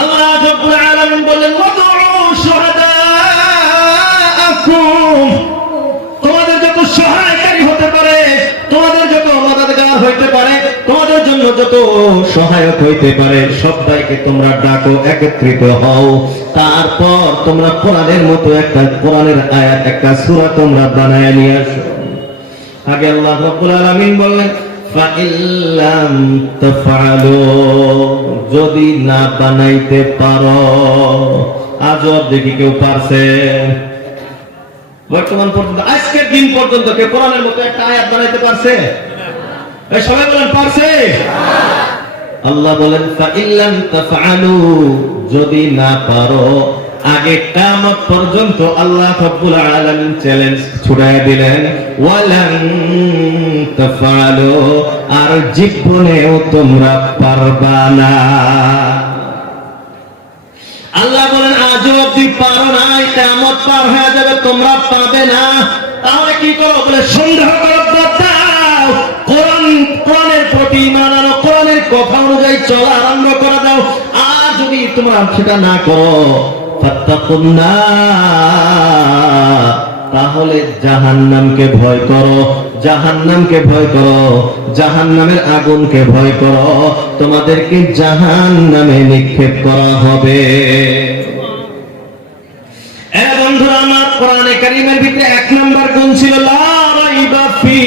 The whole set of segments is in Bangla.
আল্লাহ রাব্বুল আলামিন বলেন ওয়াদউ শুহাদাআকুম, তোমাদের যত সহায়কারী হতে পারে, তোমাদের যত মদদগার হইতে পারে, তোমাদের জন্য যত সহায়ক হইতে পারে, সবাইকে তোমরা ডাকো, একত্রিত হও। তারপর তোমরা কোরআনের মতো একটা কোরআনের আয়াত, একটা সূরা তোমরা বানায় নিয়ে আসো। আগে আল্লাহ রাব্বুল আলামিন বললেন ফাইল্লাম তাফআলু, যদি না বানাইতে পারো। আজও দেখি কেউ পারছে বর্তমান পর্যন্ত, আজকের দিন পর্যন্ত কেউ কোরআনের মতো একটা আয়াত বানাইতে পারছে? এই সবাই বলেন পারছে? আল্লাহ বলেন ফাইল্লাম তাফআলু, যদি না পারো। আগে কিয়ামত পর্যন্ত আল্লাহ রাব্বুল আলামিন চ্যালেঞ্জ ছুড়ায় দিলেন ওয়ালান তাফআলু, আর জীবনেও তোমরা পারবা না। আল্লাহ বলেন আজও অবধি পারো নাই, কিয়ামত পার হয়ে যাবে, তোমরা পাবে না। তাহলে কি করো? বলে সন্দেহ করো, দাও কোরআনের প্রতি ঈমান আনো, কোরআনের কথা অনুযায়ী চলা আরম্ভ করে দাও। আর যদি তোমরা সেটা না করো ফাত্তাকুন্নার, তাহলে জাহান্নামকে ভয় করো, জাহান্নামকে ভয় করো, জাহান্নামের আগুনকে ভয় করো, তোমাদেরকে জাহান্নামে নিক্ষেপ করা হবে। এ বন্ধুরা আমার, কোরআনে কারীমের ভিতরে এক নাম্বার গুণ ছিল লা রাইবা ফি,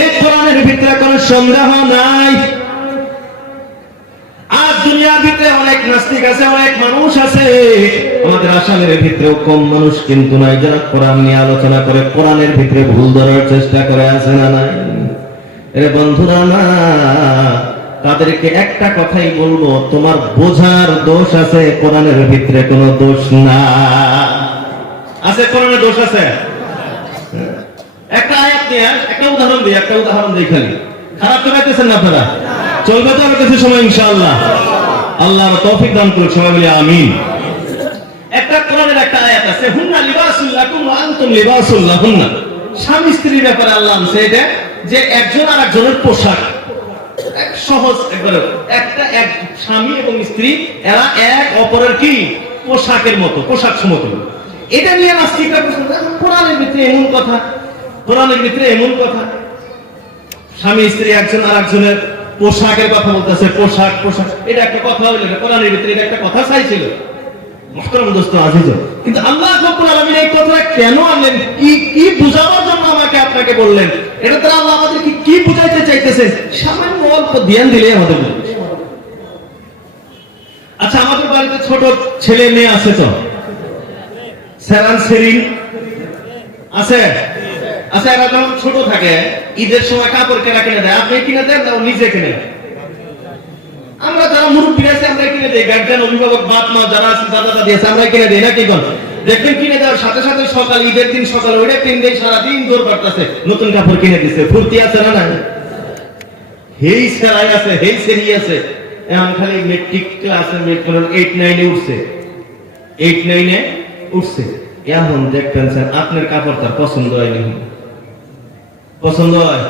এই কোরআনের ভিতরে কোনো সন্দেহ নাই। আজ দুনিয়ার ভিতরে অনেক নাস্তিক আছে, অনেক মানুষ আছে, আমাদের আসামের ভিতরেও কম মানুষ কিন্তু নাই যারা কোরআন নিয়ে আলোচনা করে, কোরআনের ভিতরে ভুল ধরার চেষ্টা করে, আছে না নাই? এর বন্ধুরা না, তাদেরকে একটা কথাই বলবো, তোমার বোঝার দোষ আছে, কোরআনের ভিতরে কোনো দোষ না। আছে কোরআনে দোষ আছে? একটা আয়াত নিয়ে একটা উদাহরণ দিই খালি। খারাপ তো পাইতেছেন না আপনারা? চলবে তো আর কিছু সময় ইনশাআল্লাহ। আল্লাহ তৌফিক দান করুক, সবাই বলি আমিন। একটা কোরআনের একটা আয়াত আছে, হুন্না লিবাসুল লাকুম ওয়া আনতুম লিবাসুল লাহুন্না। স্বামী স্ত্রীর ব্যাপারে আল্লাহ বলছে এটা যে একজন আর একজনের পোশাক। এক সহজ একবারে, একটা এক স্বামী এবং স্ত্রী এরা এক অপরের কি পোশাকের মতো, পোশাক সমতুল্য। এটা নিয়ে নাস্তিকরা কোরআনের ভিতরে এমন কথা, কোরআনের ভিতরে এমন কথা, স্বামী স্ত্রী একজন আর একজনের পোশাকের কথা বলতেছে, পোশাক পোশাক, এটা একটা কথা হইল না, কোরআনের ভিতরে এটা একটা কথা চাইছিল। মুহতারাম দোস্ত আজিজ, কিন্তু আল্লাহ রাব্বুল আলামিন এই কথাটা কেন আনলেন, কি বুঝাবার জন্য আমাকে আপনাকে বললেন, এটা দ্বারা আল্লাহ আমাদেরকে কি বুঝাইতে চাইতেছেন, সামান্য অল্প ধ্যান দিলে আমাদের বুঝবে। আচ্ছা, আমাদের বাড়িতে ছোট ছেলে মেয়ে আছে তো, সেরান সেরিন আছে, আচ্ছা এরা যখন ছোট থাকে ঈদের সময় কাপড় কেনা কিনে দেয়, আপনি কিনে দেন না নিজে কিনে? আমরা যারা মুরব্বী আছে আমরা কিনে দেই, গার্জিয়ান অভিভাবক বাপ মা যারা আছে, দাদা দাদি আছে, আমরা কিনে দেই না? কি বল? দেখবেন কিনে দেওয়ার সাথে সাথে সকাল, ঈদের দিন সকালে ওইটা কিনে দেয়, সারাদিন দৌড় করতেছে, নতুন কাপড় কিনে দিচ্ছে, ফুর্তি আছে না? না, হেই সেরাই আছে, হেই সেরি আছে। এখন খালি মেট্রিক ক্লাসে 8 9 এ উঠছে, 8 9 এ উঠছে, এখন দেখবেন স্যার আপনার কাপড় তার পছন্দ হয়নি, পছন্দ হয়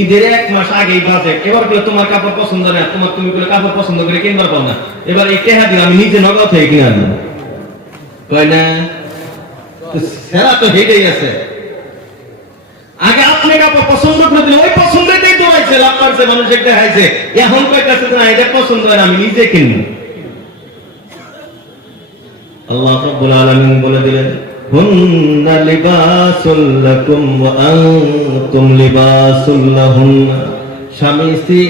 ঈদের 1 মাস আগেই বাজেট, এবার বলে তোমার কাপড় পছন্দ না, তুমি বলে কাপড় পছন্দ করে কিনবার পাও না, এবার এই টেহা দিলে আমি নিজে নগদ থেকে কিনে আনবো, কয় না? সেরা তো হেঁটেই আছে। আগে আপনি কাপড় পছন্দ করে দিলে ওই পছন্দেই দৌড়াইছে, লাভ করছে, মানুষ একটা হাইছে, এখন কয়টাছে না এটা পছন্দ হয় না, আমি নিজে কিনবো। আল্লাহ রাব্বুল আলামিন বলে দিলেন হুন্না লিবাসুল লাকুম ওয়া আনতুম লিবাসুল লাহুন্না, স্বামী স্ত্রী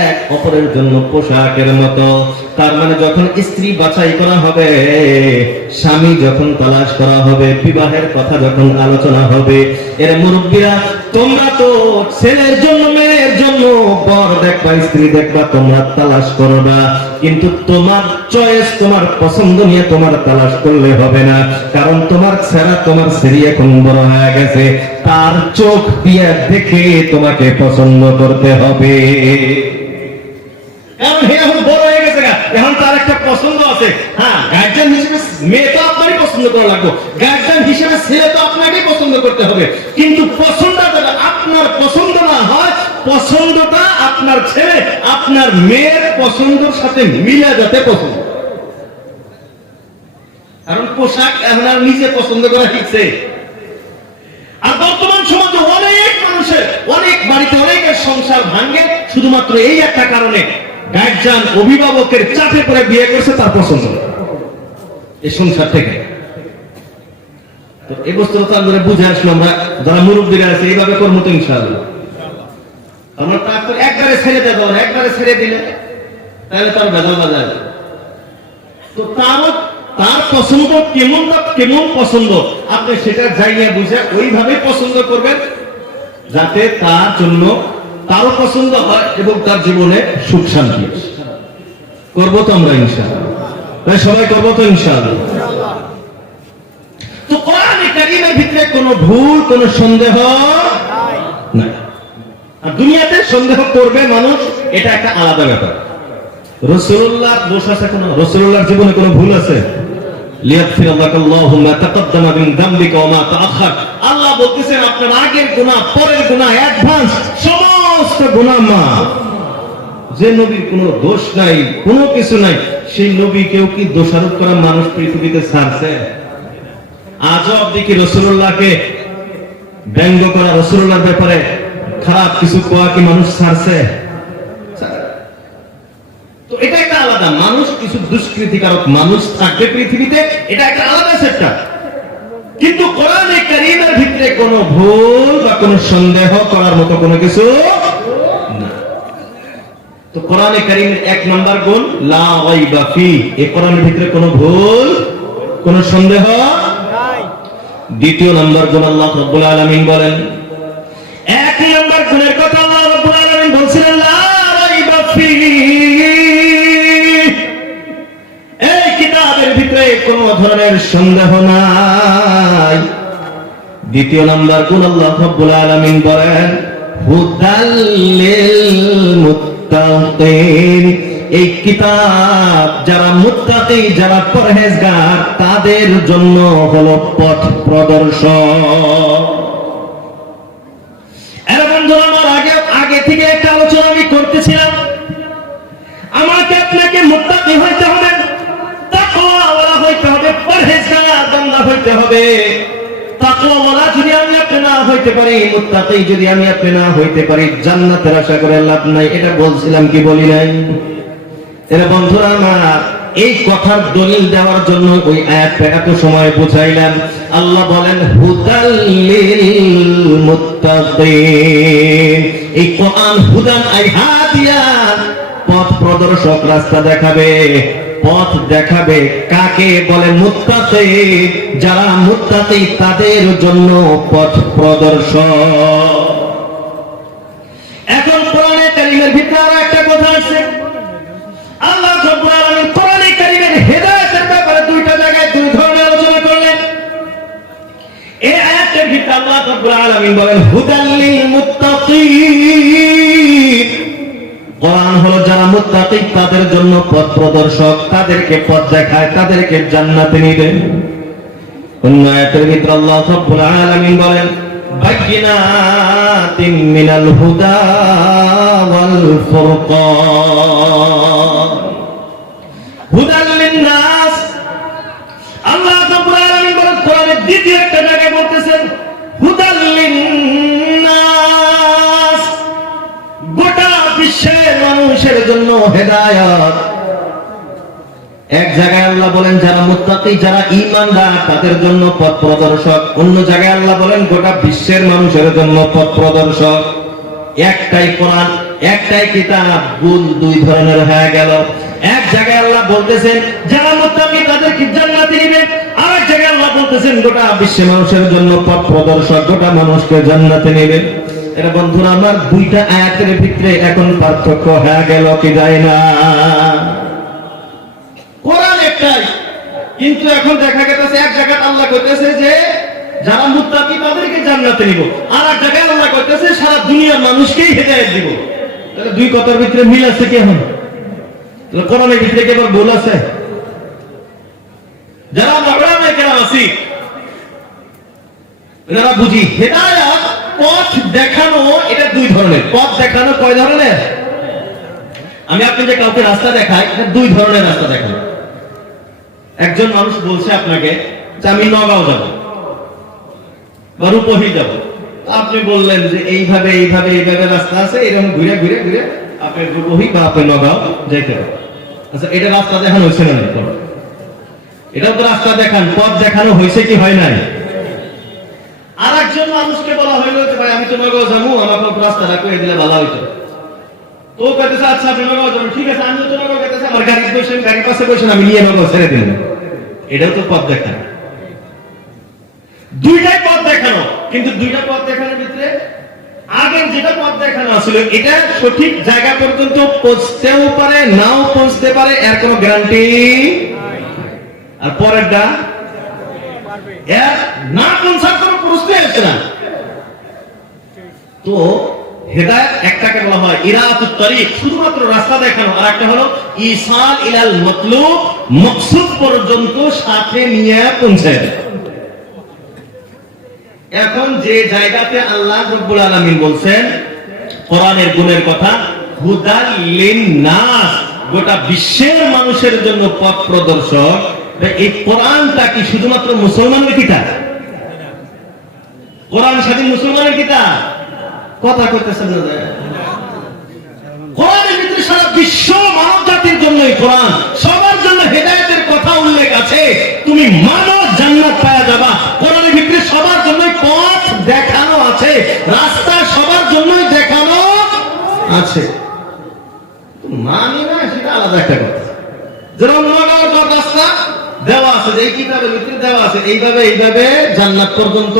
এক অপরের জন্য পোশাকের মতো। তার মানে যখন স্ত্রী বাছাই করা হবে, স্বামী যখন তালাশ করা হবে, বিবাহের কথা যখন আলোচনা হবে, এর মুরব্বীরা তোমরা তো ছেলের জন্য মেয়ের জন্য বর দেখবা, স্ত্রী দেখবা, তোমরা তালাশ করবা, কিন্তু তোমার চয়েস, তোমার পছন্দ নিয়ে তোমার তালাশ করলে হবে না, কারণ তোমার ছেড়া, তোমার স্ত্রী এখন বড় হয়ে গেছে, তার চোখ দিয়ে দেখে তোমাকে পছন্দ করতে হবে, কারণ হে এখন বড় হয়ে গেছে, এখন তার একটা পছন্দ আছে। হ্যাঁ, গার্জিয়ান হিসেবে মেয়ে তো আপনারই পছন্দ করা লাগবে, গার্জিয়ান হিসেবে ছেলে তো আপনাকেই পছন্দ করতে হবে, কিন্তু পছন্দ যদি আপনার পছন্দ না হয়, পছন্দটা আপনার ছেলে আপনার মেয়ের পছন্দের সাথে মিলে যেতে পছন্দ। কারণ পোশাক আপনার নিজে পছন্দ করা শিখছে। আর বর্তমান সমাজে অনেক মানুষের, অনেক বাড়িতে অনেকের সংসার ভাঙে শুধুমাত্র এই একটা কারণে, গার্জিয়ান অভিভাবকের চাপে পড়ে বিয়ে করছে তার পছন্দ এই সংসার থেকে। এই বস্তুটা তো আমরা বুঝে আসলাম, আমরা যারা মুরব্বীরা আছে এইভাবে করবো তো ইনশাআল্লাহ। আমরা তারপর একবারে ছেড়ে দেবো, একবারে ছেড়ে দিলে তাহলে তার বেদল বাজার। তো তার পছন্দ কেমন না কেমন পছন্দ আপনি সেটা জানিয়ে বুঝে ওইভাবে পছন্দ করবেন যাতে তার জন্য তারও পছন্দ হয় এবং তার জীবনে সুখ শান্তি করবো তো আমরা ইনশাআল্লাহ। তাই সবাই করবো তো ইনশাআল্লাহ। তো কোরআনে কারীমের ভিতরে কোনো ভুল, কোনো সন্দেহ নাই। আর দুনিয়াতে সন্দেহ করবে মানুষ, এটা একটা আলাদা ব্যাপার। রাসূলুল্লাহ দোষ আছে কোনো? রাসূলুল্লাহর জীবনে কোনো ভুল আছে? লিয়াগফিরাল্লাহু মা তাকাদ্দামা মিন যামবিকা ওয়া মা তাআখার। আল্লাহ বলতেছেন আপনার আগের গুনাহ, পরের গুনাহ, অ্যাডভান্স সমস্ত গুনাহ মাফ। যে নবীর কোনো দোষ নাই, কোনো কিছু নাই, সেই নবীকেও কি দোষারোপ করা মানুষ পৃথিবীতে ছাড়ছে? আজও অবধি কি রাসূলুল্লাহকে ব্যঙ্গ করা, রাসূলুল্লাহর ব্যাপারে খারাপ কিছু কোয়া কি মানুষ ছাড়ছে? তো এটা একটা আলাদা, মানুষ কিছু দুষ্কৃতিকারক মানুষ থাকবে পৃথিবীতে, এটা একটা আলাদা সেক্টর। কিন্তু কোরআনে কারীমের ভিতরে কোনো ভুল বা কোনো সন্দেহ করার মতো কোনো কিছু না। তো কোরআনে কারীমের এক নাম্বার গুণ লা রাইবা ফি, এই কোরআনের ভিতরে কোনো ভুল, কোনো সন্দেহ নাই। দ্বিতীয় নাম্বার গুণ আল্লাহ রাব্বুল আলামিন বলেন, এক নাম্বার গুণের কথা আল্লাহ রাব্বুল আলামিন বলছিলেন লা রাইবা ফি, এই কিতাবের ভিতরে কোনো ধরনের সন্দেহ নাই। দ্বিতীয় নাম্বার গুণ আল্লাহ রাব্বুল আলামিন বলেন হুদাল লিল মুত্তাকিন, এই কিতাব যারা মুত্তাকি, যারা পরহেজগার তাদের জন্য হলো পথ প্রদর্শক। এর বন্ধুরা আমার আগে থেকে একটা আলোচনা আমি করতেছিলাম, আমাকে আপনাকে মুত্তাকি হইতে হবে, তাকওয়াওয়ালা হইতে হবে, পরহেজগার বান্দা হইতে হবে। তাকওয়াওয়ালা যদি আমি আপনি না হইতে পারি, মুত্তাকি যদি আমি আপনি না হইতে পারি, জান্নাতের আশা করে লাভ নাই। এটা বলছিলাম কি বলি নাই? এরা বন্ধুরা আমার এই কথার দলিল দেওয়ার জন্য ওই আয়াতটা এত সময় বুঝাইলাম। আল্লাহ বলেন হুদাল লিল মুত্তাকিন, এই কোরআন হুদান আই হাদিয়ান, পথ প্রদর্শক, রাস্তা দেখাবে, পথ দেখাবে কাকে বলে? মুত্তাকি, যারা মুত্তাকি তাদের জন্য পথ প্রদর্শক। এখন কোরআনে কারীমের ভিতরে একটা কথা আছে, আল্লাহ রাব্বুল আলামিন কোরআনে কারীমের হেদায়েতের ব্যাপারে দুইটা জায়গায় দুই ধরনের আলোচনা করলেন। এই আয়াতের ভিতরে আল্লাহ রাব্বুল আলামিন বলেন হুদাল লিল মুত্তাকিন, কোরআন হলো যারা মুত্তাকি তাদের জন্য পথ প্রদর্শক, তাদেরকে পথ দেখায়, তাদেরকে জান্নাতে নিবে। অন্য আয়াতের ভিতরে আল্লাহ রাব্বুল আলামিন বলেন বায়িনাতিন মিনাল হুদা ওয়াল ফুরকান, হুদাল লিন-নাস। আল্লাহ রাব্বুল আলামিন বলেন কোরআনের দ্বিতীয় একটা জায়গায় বলতেছেন হুদাল লিন-নাস, গোটা বিশ্বের মানুষের জন্য হেদায়েত। এক জায়গায় আল্লাহ বলেন যারা মুত্তাকি, যারা ঈমানদার তাদের জন্য পথ প্রদর্শক। অন্য জায়গায় আল্লাহ বলেন গোটা বিশ্বের মানুষের জন্য পথ প্রদর্শক। একটাই কোরআন, একটাই কিতাব, গুণ দুই ধরনের হয়ে গেল। এক জায়গায় আল্লাহ বলতেছেন যারা মুত্তাকি তাদেরকে জান্নাতে নেবে, আর এক জায়গায় আল্লাহ বলতেছেন গোটা বিশ্বের মানুষের জন্য পথ প্রদর্শক, গোটা মানুষকে জান্নাতে নেবে। এরা বন্ধুরা আমার দুইটা আয়াতের ভিতরে এখন পার্থক্য হয়ে গেল কি যায় না? কোরআন একটাই, কিন্তু এখন দেখা গেছে এক জায়গায় আল্লাহ কইতেছে যে যারা মুত্তাকি তাদেরকে জান্নাতে নিব, আর এক জায়গায় আল্লাহ কইতেছে সারা দুনিয়ার মানুষকেই হেদায়েত দিব। তাহলে দুই কথার ভিতরে মিল আছে কি? এখন তাহলে কোরআনের ভিতরে কি আবার ভুল আছে? যারা আমরা উলামায়ে কেরাম আছি, যারা বুঝি হেদায়েত পথ দেখানো এটা দুই ধরনের। পথ দেখানো কয় ধরনের? আমি আপনাকে কাউকে রাস্তা দেখাই, এটা দুই ধরনের রাস্তা দেখানো। একজন মানুষ বলছে আপনাকে যে আমি নগাঁও যাব বা রূপহী যাব, আপনি বললেন যে এইভাবে এইভাবে এইভাবে রাস্তা আছে, এরকম ঘুরে ঘুরে ঘুরে আপনি রূপহী বা আপনি নগাঁও যেতে পারেন। আচ্ছা, এটা রাস্তা দেখানো হয়েছে না? এটাও তো রাস্তা দেখান, পথ দেখানো হয়েছে কি হয় নাই? আর একজন মানুষকে বলা হইলো যে ভাই আমি তো নগাঁও যাবো, আমাকে রাস্তাটা করে দিলে ভালো হইতো। তো কইতেছে আচ্ছা আপনি নগাঁও যাবেন, ঠিক আছে, আমি তো নগাঁও যেতেছি, আমার গাড়ি বসেন, গাড়ির পাশে বসেন, আমি নিয়ে নগাঁও ছেড়ে দিলাম। এটাও তো পথ দেখানো। দুইটাই পথ দেখানো, কিন্তু দুইটা পথ দেখানোর ভিতরে আগের যেটা পথ দেখানো আসলে এটা সঠিক জায়গা পর্যন্ত পৌঁছতেও পারে, নাও পৌঁছতে পারে, এর কোনো গ্যারান্টি। আর পরেরটা এর না পৌঁছার কোনো প্রশ্নই আসে না। তো হেদায়েত একটাকে বলা হয় ইরাতুত তারিক, শুধুমাত্র রাস্তা দেখানো, আর একটা হলো ইসাল ইলাল মাতলুব, মাকসুদ পর্যন্ত সাথে নিয়ে পৌঁছায়। এখন যে জায়গাতে আল্লাহ রাব্বুল আলামিন বলছেন কোরআনের গুণের কথা, হুদাল লিন্নাস, গোটা বিশ্বের মানুষের জন্য পথ প্রদর্শক, এই কোরআনটা কি শুধুমাত্র মুসলমানের কিতাব? কোরআন স্বাধীন মুসলমানের কিতাব? কথা কইতেছেন না? কোরআনের ভিতরে সারা বিশ্ব মানব জাতির জন্যই কোরআন, সবার জন্য হেদায়েতের কথা উল্লেখ আছে। তুমি মানো জান্নাত পাওয়া যাবা, কোরআনের ভিতরে সবার জন্যই পথ দেখানো আছে, রাস্তা সবার জন্যই দেখানো আছে। মানি না সেটা আলাদা একটা কথা। যেরকম নগাঁওর রাস্তা দেওয়া আছে, এই কিতাবের ভিতরে দেওয়া আছে এইভাবে এইভাবে জান্নাত পর্যন্ত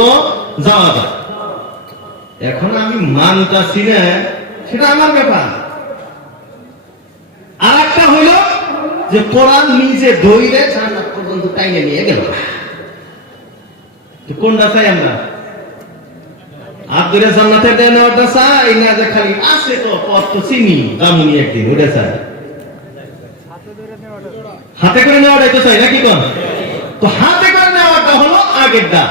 যাওয়া যায়। এখন আমি মানতাছি না, সেটা আমার ব্যাপার। আর একটা হইল যে কোরআন নিজে দইরে জান্নাত পর্যন্ত টাইনে নিয়ে গেল। কোনটা চাই আমরা? আব্দুল জান্নাতের দেন ওটা চাই না, যে খালি আছে তো পথ তো চিনি জামুনি একদিন ওটা চাই, হাতে করে নেওয়াটাই তো চাই নাকি? কোন তো হাতে করে নেওয়াটা হলো আগেরটা,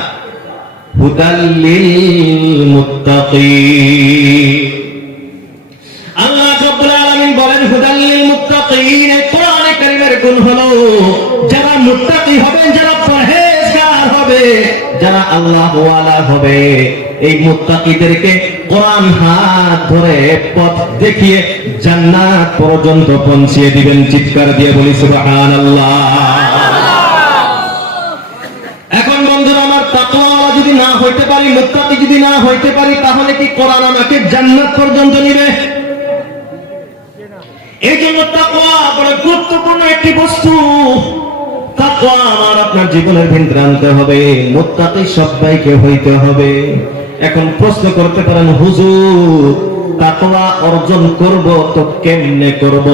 হুদাল্লিল মুত্তাকিন। আল্লাহ রাব্বুল আলামিন বলেন হুদাল্লিল মুত্তাকিন, কোরআনে কারীমের গুণ হলো যারা মুত্তাকি হবে, যারা পরহেজগার হবে, যারা আল্লাহ ওয়ালা হবে, এই মুত্তাকিদেরকে কোরআন হাত ধরে পথ দেখিয়ে জান্নাত পর্যন্ত পৌঁছিয়ে দিবেন। চিৎকার দিয়ে বলি সুবহানাল্লাহ। এখন বন্ধুরা আমার, তাকওয়া যদি না হইতে পারি, মুত্তাকি যদি না হইতে পারি, তাহলে কি কোরআন আমাকে জান্নাত পর্যন্ত নিবে? এই জন্য তাকওয়া বড় গুরুত্বপূর্ণ একটি বস্তু। তাকওয়া আমার আপনার জীবনের ভিতরে আনতে হবে, মুত্তাকি সবাইকে হইতে হবে। এখন প্রশ্ন করতে পারেন, হুজুর তাকওয়া অর্জন করব তো কেমনে করব?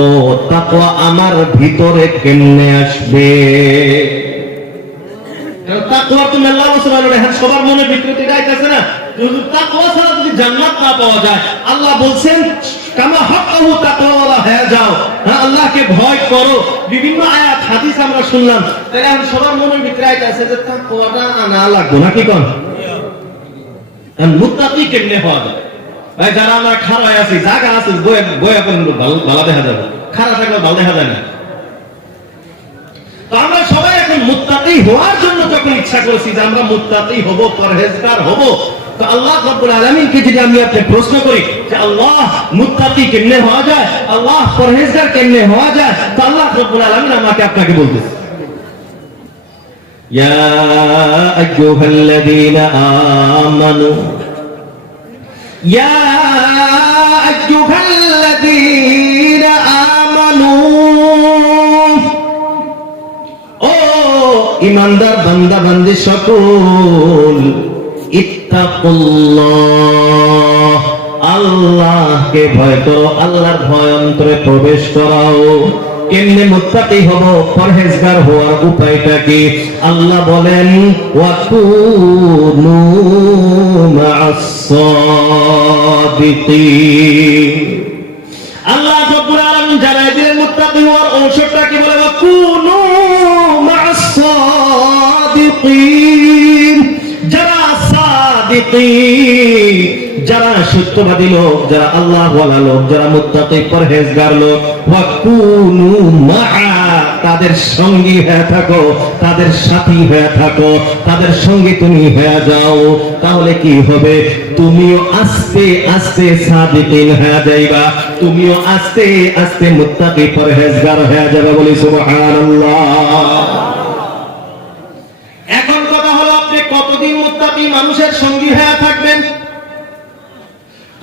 তাকওয়া আমার ভিতরে কেমনে আসবে? তাকওয়া তো আল্লাহ সুবহানাহু ওয়া তাআলা সবার মনের ভিতরে আইতাছে না। যদি তাকওয়া ছাড়া যদি জান্নাত না পাওয়া যায়, আল্লাহ বলছেন কামা হাক্কাহু তাকওয়া হয়ে যাও, হ্যাঁ আল্লাহকে ভয় করো। বিভিন্ন আয়াত হাদিস আমরা শুনলাম, তাহলে এখন সবার মনের ভিতরে আইতাছে যে তাকওয়াটা আনা লাগবে নাকি? কোন মুত্তাকি কেমনে হওয়া যায়? ভাই যারা আমরা খারাপ আছি, জায়গা আছে বয়া পর্যন্ত ভালো দেখা যাবে, খারাপ থাকলে ভালো দেখা যায় না। তো আমরা সবাই এখন মুত্তাকি হওয়ার জন্য যখন ইচ্ছা করেছি যে আমরা মুত্তাকি হব, পরহেজগার হব, তো আল্লাহ রাব্বুল আলামিনকে যদি আমি আপনি প্রশ্ন করি যে আল্লাহ মুত্তাকি কেমনে হওয়া যায়, আল্লাহ পরহেজগার কেমনে হওয়া যায়, তো আল্লাহ রাব্বুল আলামিন আমাকে আপনাকে বলতেছে, ইয়া আইয়ুহাল্লাযীনা আমানু, ইয়া আইয়ুহাল্লাযীনা আমানু, ও ঈমানদার বান্দা বান্দী সকল, ইত্তাকুল্লাহ, আল্লাহকে ভয় করো, আল্লাহর ভয় অন্তরে প্রবেশ করাও। কেমনে মুত্তাকি হব, পরহেজগার হওয়ার উপায়টা কি? আল্লাহ বলেন ওয়াকুনু মা'আস সাদিকিন। আল্লাহ রাব্বুল আলামিন জানায় দিলেন মুত্তাকি হওয়ার ঔষধটা কি, বলে ওয়াকুনু মা'আস সাদিকিন। যারা সাদিকিন, যারা সত্যবাদী লোক, যারা আল্লাহওয়ালা লোক, যারা মুত্তাকি পরহেজগার লোক, ওয়া কুনু মাআ, তাদের সঙ্গী হয়ে থাকো, তাদের সাথী হয়ে থাকো, তাদের সঙ্গে তুমি হয়ে যাও। তাহলে কি হবে? তুমিও আস্তে আস্তে সাদিকিন হয়ে যাইবা, তুমিও আস্তে আস্তে মুত্তাকি পরহেজগার হয়ে যাবে। বলি সুবহানাল্লাহ। এখন কথা হলো, আপনি কতদিন মুত্তাকি মানুষের সঙ্গী হয়ে থাকবেন?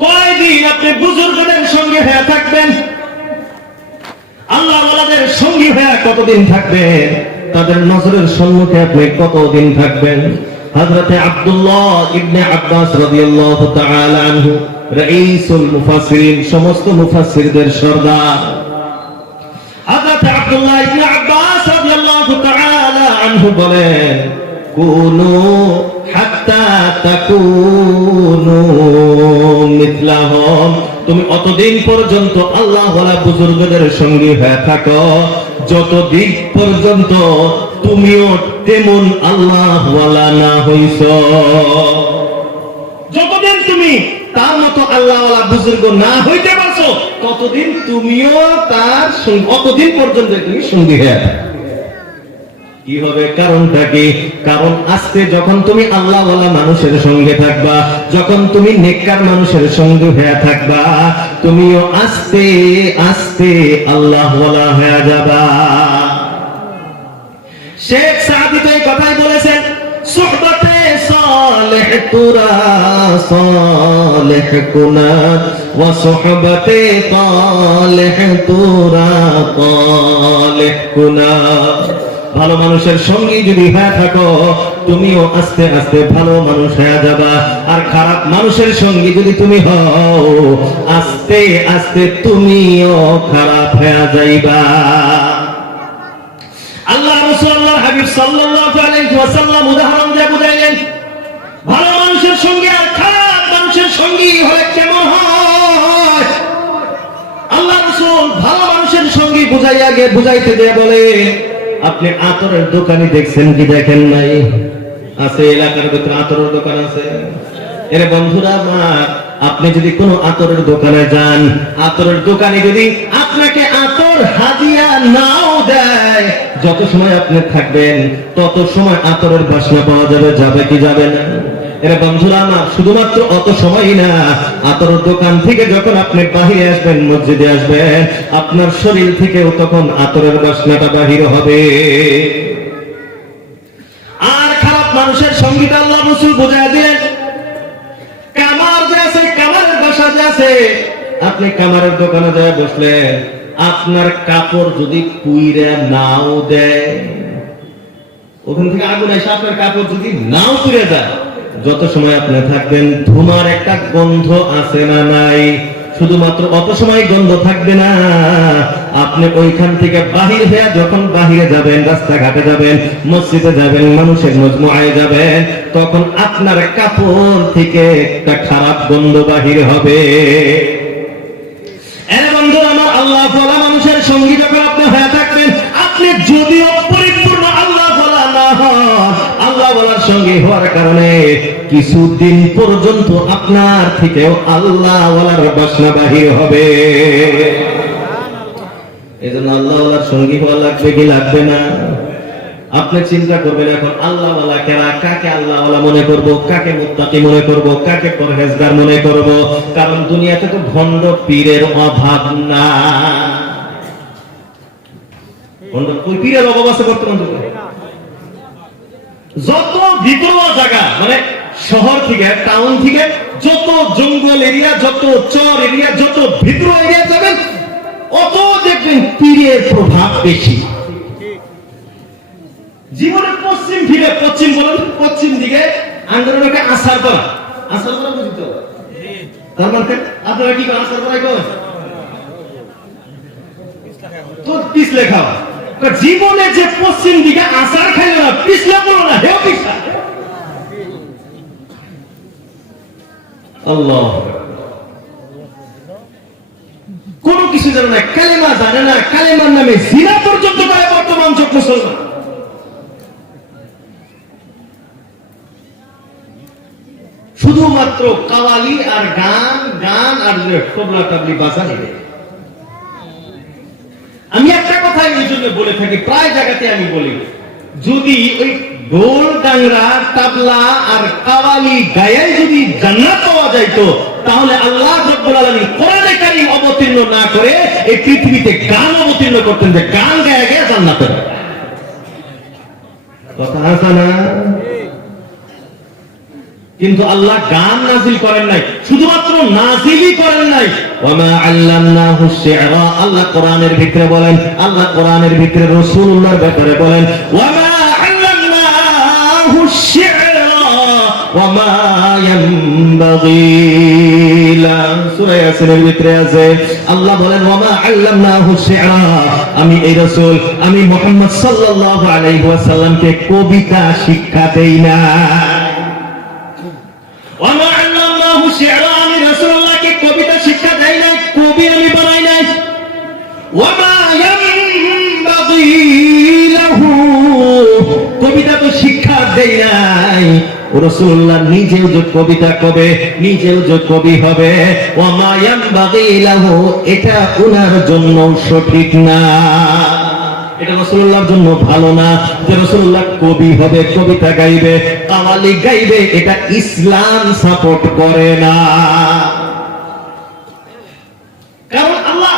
কয়দিন আপনি বুজুর্গদের সঙ্গে হয়ে থাকবেন? আল্লাহ ওয়ালাদের সঙ্গী হয়ে কতদিন থাকবেন? তাদের নজরের সম্মুখে আপনি কতদিন থাকবেন? হযরতে আব্দুল্লাহ ইবনে আব্বাস রাদিয়াল্লাহু তাআলা আনহু, রাইসুল মুফাসসিরিন, সমস্ত মুফাসসিরদের সরদার হযরতে আব্দুল্লাহ ইবনে আব্বাস রাদিয়াল্লাহু তাআলা আনহু বলেন, কুনু হাত্তা তাকুনু মিথলাহুম, তুমি অতদিন পর্যন্ত আল্লাহওয়ালা বুজুর্গদের সঙ্গী হয়ে থাকো যতদিন পর্যন্ত তুমিও তেমন আল্লাহওয়ালা না হইছো। যতদিন তুমি তার মতো আল্লাহওয়ালা বুজুর্গ না হইতে পারছো, ততদিন তুমিও তার সঙ্গী, অতদিন পর্যন্ত তুমি সঙ্গী হয়ে থাকো। কি হবে? কারণটা কি? কারণ আজকে যখন তুমি আল্লাহওয়ালা মানুষের সঙ্গে থাকবা, যখন তুমি নেককার মানুষের সঙ্গে হয়ে থাকবা, তুমিও আস্তে আস্তে আল্লাহওয়ালা হয়ে যাবা। শেখ সাদি তো এই কথাই বলেছেন, সুহবতে সালেহ তুরা সালেহ কুনাত ওয়া সুহবতে তালেহ তুরা তালেহ কুনাত। ভালো মানুষের সঙ্গী যদি হয়ে থাকো, তুমিও আস্তে আস্তে ভালো মানুষ হয়ে যাবা। আর খারাপ মানুষের সঙ্গী যদি তুমি হও, আস্তে আস্তে তুমিও খারাপ হয়ে যাইবা। আল্লাহ রাসূল আল্লাহর হাবিব সাল্লাল্লাহু আলাইহি ওয়াসাল্লাম উদাহরণ দিয়ে বুঝাইলেন, ভালো মানুষের সঙ্গী আর খারাপ মানুষের সঙ্গী হলে কেমন হয়। আল্লাহ রাসূল ভালো মানুষের সঙ্গী বুঝাইতে দিয়ে বলে, আপনি আতরের দোকানে দেখছেন কি দেখেন নাই? আছে, এলাকার ভিতরে আতরের দোকান আছে। এর বন্ধুরা আমার, আপনি যদি কোনো আতরের দোকানে যান, আতরের দোকানে যদি আপনাকে আতর হাদিয়া নাও দেয়, যত সময় আপনি থাকবেন তত সময় আতরের বাসনা পাওয়া যাবে, যাবে কি যাবে না? এর বন্ধুরা আমার, শুধুমাত্র অত সময় না, আতরের দোকান থেকে যখন আপনি বাহিরে আসবেন, মসজিদে আসবেন, আপনার শরীর থেকেও তখন আতরের বাসনাটা বাহির হবে। আর খারাপ মানুষের সঙ্গীত আল্লাহ রাসূল বুঝায় দিলেন, কামার যে আছে, কামারের বাসা যে আছে, আপনি কামারের দোকানে যায় বসলেন, আপনার কাপড় যদি পুইরা নাও দেয়, ওখান থেকে আগুন এসে আপনার কাপড় যদি নাও পুড়ে যায়, যত সময় আপনি থাকবেন ধুমার একটা গন্ধ আছে না নাই? শুধুমাত্র অত সময় গন্ধ থাকবে না, আপনি ওইখান থেকে বাহির হয়ে যখন বাহিরে যাবেন, রাস্তাঘাটে যাবেন, মসজিদে যাবেন, মানুষের মজমুআয় যাবেন, তখন আপনার কাপড় থেকে একটা খারাপ গন্ধ বাহির হবে। এর বন্ধু আমার, আল্লাহ ওয়ালা মানুষের সঙ্গী যখন আপনি হয়ে থাকবেন, আপনি যদিও পরিপূর্ণ আল্লাহ ওয়ালা না হন, আল্লাহ ওয়ালার সঙ্গী হওয়ার কারণে কিছুদিন পর্যন্ত আপনার থেকেও আল্লাহ ওয়ালার বাসনা বাহির হবে। এজন্য আল্লাহ ওয়ালার সঙ্গী হওয়া লাগবে কি লাগবে না? আপনি চিন্তা করবেন এখন, আল্লাহ ওয়ালা কারা, কাকে আল্লাহ ওয়ালা মনে করব, কাকে মুত্তাকি মনে করব, কাকে পরহেজগার মনে করব? কারণ দুনিয়াতে তো ভণ্ড পীরের অভাব না। ভণ্ড পীরের অভাব আছে বর্তমান যুগে। যত ভিতর জায়গা, মানে শহর থেকে, টাউন থেকে, যত জঙ্গল এরিয়া, যত চর এরিয়া, যত ভিতর এরিয়া যাবেন, অত দেখবেন পীরের প্রভাব বেশি। জীবনের পশ্চিম ফিরে, পশ্চিম বলেন, পশ্চিম দিকে আন্দোলনকে আসার করা, আসার করা বুঝিত। তার মানে আপনারা কি করেন? আসার করাই করেন তো পিছলে খাওয়া। জীবনে যে পশ্চিম দিকে আসার খাইল না, পিছলে পড়ো না, হেও পিছলা। আল্লাহ, কোন কিছু জানে না, কালেমা জানে না, কালেমার নামে জিনা পর্যন্ত করে বর্তমান যুগ মুসলমান। শুধু শুধুমাত্র কাওয়ালি আর গান গান আর তবলা তাবলি বাজা নেবে। আমি একটা কথা এই জন্য বলে থাকি, প্রায় জায়গাতে আমি বলি, যদি ওই ঢোল ডাংরা তাবলা আর কাওয়ালি গায়ে যদি জান্নাত পাওয়া যাইতো, তাহলে আল্লাহ রাব্বুল আলামিন কোরআনে কারীম অবতীর্ণ না করে এই পৃথিবীতে গান অবতীর্ণ করতেন, যে গান গায়ে গায়ে জান্নাত পাবে। কথা আছে না? কিন্তু আল্লাহ গান নাজিল করেন নাই, শুধুমাত্র নাজিলই করেন নাই, ওয়ামা আল্লামনাহু শি'রা। আল্লাহ কোরআনের ভিতরে বলেন, আল্লাহ কোরআনের ভিতরে রাসূলুল্লাহর ব্যাপারে বলেন, ওয়ামা আল্লামনাহু শি'রা ওয়ামা ইয়ানবাগী লা। সূরা ইয়াসিনের ভিতরে আছে, আল্লাহ বলেন ওয়ামা আল্লামনাহু শি'রা, আমি এই রাসূল, আমি মুহাম্মদ সাল্লাল্লাহু আলাইহি ওয়াসাল্লামকে কবিতা শিক্ষা দেই না। ওয়ামা আল্লামনাহু শি'রা, আমি রাসূলুল্লাহকে কবিতা শিক্ষা দেই নাই, কবি আমি বানাই নাই। ওয়ামা ইয়ানবাগী লাহু, কবিতা তো শিক্ষা দেই নাই। রাসূলুল্লাহ নিজেও যে কবিতা কবে, নিজেও যে কবি হবে, ওয়ামা ইয়ানবাগী লাহু, এটা ওনার জন্য সঠিক না, এটা রাসূলুল্লাহর জন্য ভালো না যে রাসূলুল্লাহ কবি হবে, কবিতা গাইবে, কাওয়ালি গাইবে, এটা ইসলাম সাপোর্ট করে না। কারণ আল্লাহ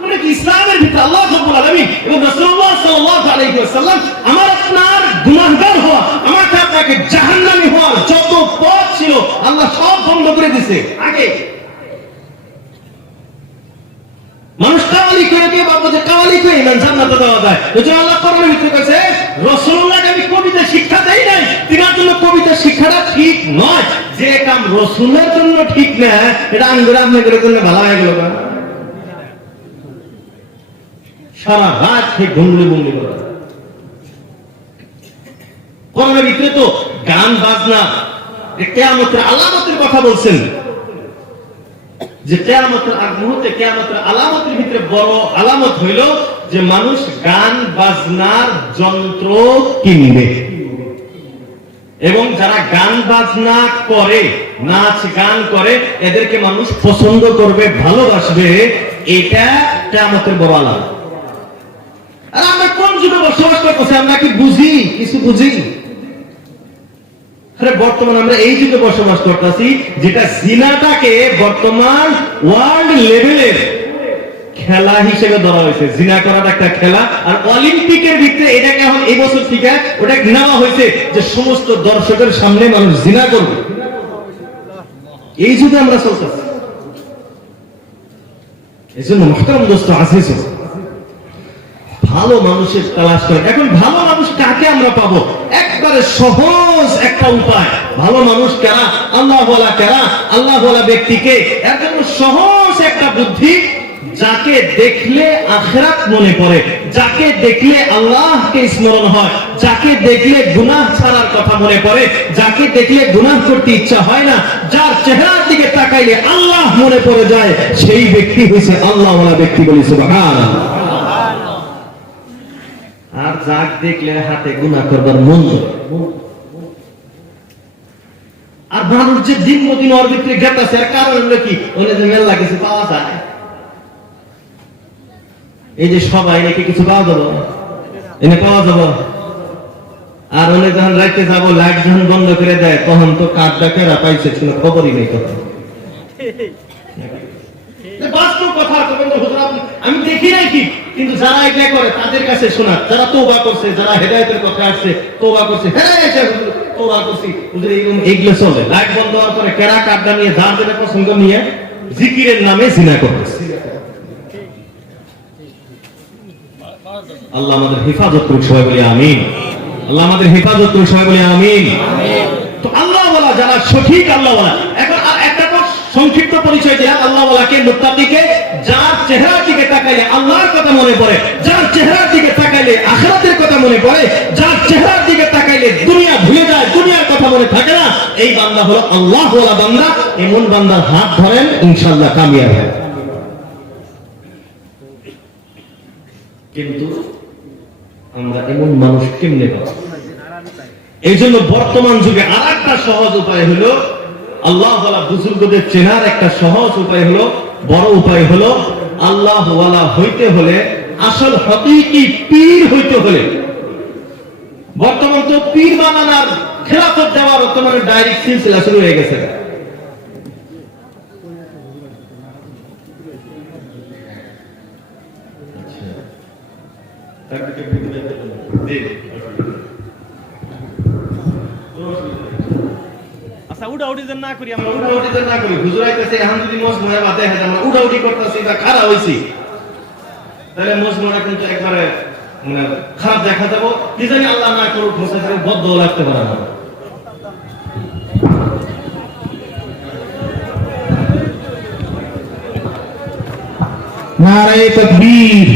মানে ইসলামের ভিতরে আল্লাহ রাব্বুল আলামিন এবং রাসূলুল্লাহ সাল্লাল্লাহু আলাইহি ওয়াসাল্লাম আমার আপনার গুনাহগার হওয়া, আমাকে আপনাকে জাহান্নামী হওয়ার যত পথ ছিল আল্লাহ সব বন্ধ করে দিয়েছে আগে। মানুষ কাওয়ালি করে দিয়ে ভাববো যে কাওয়ালি করে ইমান জান্নাতে দেওয়া যায়, এজন্য আল্লাহ কোরআনের ভিতরে কইছে রাসূলুল্লাহকে আমি কবিতা শিক্ষা দেই নাই, তিনার জন্য কবিতা শিক্ষাটা ঠিক নয়। যে কাম রাসূলের জন্য ঠিক না, এটা আঙ্গুরা আপনাদের জন্য ভালো হয়ে গেল না, সারা রাত থেকে গুনগুলি গুনগুলি করে। কোরআনের ভিতরে তো গান বাজনা কিয়ামতের আলামতের কথা বলছেন, যে কিয়ামতের আগ মুহূর্তে কিয়ামতের আলামতের ভিতরে বড় আলামত হইল যে মানুষ গান বাজনার যন্ত্র কিনবে, এবং যারা গান বাজনা করে, নাচ গান করে, এদেরকে মানুষ পছন্দ করবে, ভালোবাসবে, এটা কিয়ামতের বড় আলামত। আর আমরা কোন যুগে বসবাস করতেছি? আমরা কি বুঝি? কিছু বুঝি? বর্তমান আমরা এই যুগে বসবাস করতেছি যেটা জিনাটাকে বর্তমান ওয়ার্ল্ড লেভেলের খেলা হিসেবে ধরা হয়েছে। জিনা করাটা একটা খেলা, আর অলিম্পিকের ভিতরে এটাকে এখন এই বছর থেকে ওটা নেওয়া হয়েছে যে সমস্ত দর্শকের সামনে মানুষ জিনা করবে। এই যুগে আমরা চলতেছি। এই জন্য মুহতারাম দোস্ত আজিজ, ভালো মানুষের তালাশ করে। এখন ভালো মানুষ কাকে আমরা পাবো? একবারে সহজ একটা উপায়। ভালো মানুষ কারা? আল্লাহওয়ালা কারা? আল্লাহওয়ালা ব্যক্তিকে এর জন্য সহজ একটা বুদ্ধি, যাকে দেখলে আখিরাত মনে পড়ে, যাকে দেখলে আল্লাহকে স্মরণ হয়, যাকে দেখলে গুনাহ ছাড়ার কথা মনে পড়ে, যাকে দেখলে গুনাহ করতে ইচ্ছা হয় না, যার চেহারার দিকে তাকাইলে আল্লাহ মনে পড়ে যায়, সেই ব্যক্তি হইছে আল্লাহওয়ালা ব্যক্তি। বলি সুবহানাল্লাহ। আর যাক দেখলে হাতে গুনাহ করবার মন ধরে। আর মানুষ যে দিন মদিন ওর ভিতরে গেতাছে, আর কারণ হলো কি? ওনে যে মেলা কিছু পাওয়া যায়, এই যে সবাই নাকি কিছু পাওয়া যাবো, এনে পাওয়া যাবো। আর ওনে যখন রাইতে যাবো, লাইট যখন বন্ধ করে দেয়, তখন তো কাঠটা কেরা পাইছে ছিল খবরই নেই। কথা বাস্তব কথা, আমি দেখি নাই কি, কিন্তু যারা এগুলা করে তাদের কাছে শোনা, যারা তওবা করছে, যারা হেদায়েতের কথা আসছে, তওবা করছে, তওবা করছি, এইগুলো চলে। লাইট বন্ধ হওয়ার পরে কেরা কাঠটা নিয়ে যার যেটা পছন্দ নিয়ে জিকিরের নামে জিনা করতেছে। আল্লাহ আমাদের হেফাজত করুক, সবাই বলি আমিন। আল্লাহ আমাদের হেফাজত করুক, সবাই বলি আমিন। তো আল্লাহওয়ালা যারা সঠিক আল্লাহওয়ালা, এখন একটা সংক্ষিপ্ত পরিচয় দিলাম আল্লাহওয়ালাকে, মুত্তাকিকে, যার চেহারার দিকে তাকাইলে আল্লাহর কথা মনে পড়ে, যার চেহারার দিকে তাকাইলে আখিরাতের কথা মনে পড়ে, যার চেহারার দিকে তাকাইলে দুনিয়া ভুলে যায়, দুনিয়ার কথা মনে থাকে না, এই বান্দা হলো আল্লাহওয়ালা বান্দা। এমন বান্দার হাত ধরেন, ইনশাআল্লাহ কামিয়াব হবে। কিন্তু আমরা এমন মানুষ কেমনে পাবো? এই জন্য বর্তমান যুগে আর একটা সহজ উপায় হলো আল্লাহ ওয়ালা বুজুর্গদের চেনার একটা সহজ উপায় হলো, বড় উপায় হলো, আল্লাহ ওয়ালা হইতে হলে, আসল হকিকি পীর হইতে হলে, বর্তমান তো পীর বানানোর খেলাফত দেওয়ার বর্তমানে ডাইরেক্ট সিলসিলা শুরু হয়ে গেছে। আচ্ছা উড়াউড়ি যেন না করি আমরা, উড়াউড়ি যেন না করি। হুজুর আইতাছে এখন যদি মজমুয়ে বাদে হয় আমরা উড়াউড়ি করতেছি, এটা খারাপ হইছি, তাহলে মজমুটা কিন্তু একবারে মানে খারাপ দেখা যাবো। কি জানি আল্লাহ না করুক, মুসাফির বদদোয়া লাগতে পারে না। নারে তাকবীর।